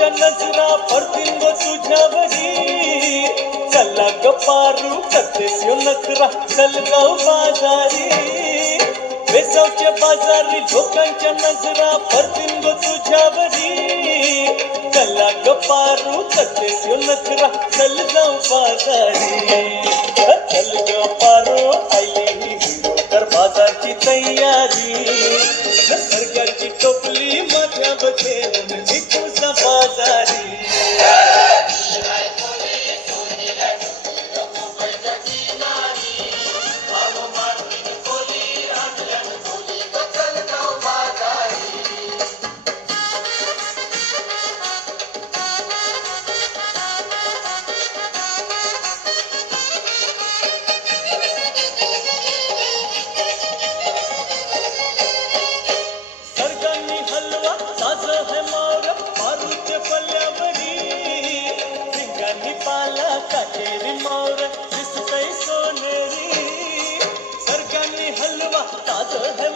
लोकांच्या नजरा पडतील ग तुझ्यावरी. चला ग पारू करतेस यो नखरा, चल जाऊ बाजारी. वेसावच्या बाजारी लोकांच्या नजरा पडतील ग तुझ्यावरी. चला ग पारू करतेस यो नखरा, चल जाऊ बाजारी. चल ग पारू आईली हिरो, कर बाजारची तयारी. सरकारची टोपली माझ्यावर ठेवून विकूचा बाजारी. सरगांनी हलवा ताज है मोर पारूच्या पल्ल्यावरी. भिंगांनी पाला काटेरी मोर दिसतय सोनेरी. सरगांनी हलवा ताज है